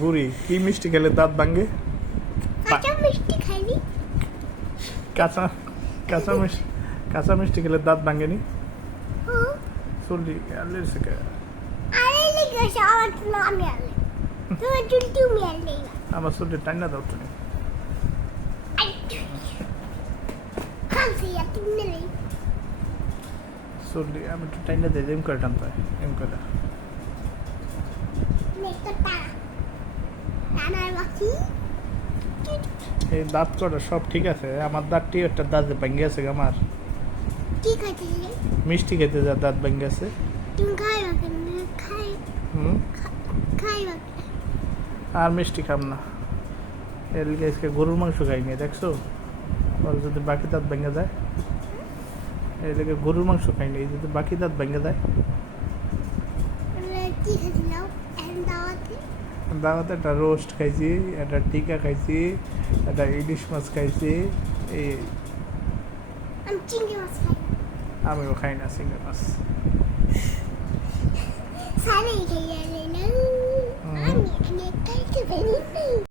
বুড়ি কি মিষ্টি খেলে দাঁত ভাঙে? কাঁচা মিষ্টি খাইনি। কাঁচা কাঁচা মিষ্টি খেলে দাঁত ভাঙেনি? ও চল্লি আলের থেকে আরে লেগেছে আমার তো আমি আলে তোমার চুল তুমি আলে আমার চল্লি টাইনা দাও তুমি। খালসি তুমি নেই চল্লি আমি একটু টাইনা দিই এম করে টানতে হয় এম করে। নেকটা টানার বাকি এই দাঁত কটা সব ঠিক আছে, আমার দাঁতটি একটা দাঁত ভেঙে গেছে আমার। কি খাইছিলে মিষ্টি খেতে যা দাঁত ভেঙে গেছে। তুমি খাইবা কেন হুম খাইবা আর মিষ্টি খাম না। এর লিগে আজকে গরুর মাংস খাইনি দেখছো, আর যদি বাকি দাঁত ভেঙে যায় এর লিগে গরুর মাংস খাইনি, যদি বাকি দাঁত ভেঙে যায়। কি খাইছিলাম এখন দাওয়াতে দাওয়াতে একটা রোস্ট খাইছি, একটা টিকা খাইছি, একটা ইলিশ মাছ খাইছি। এই আমি চিংড়ি মাছ খাই আমিও খাই না চিংড়ি মাছ। সারাই খাই না আমি খাইতে পারি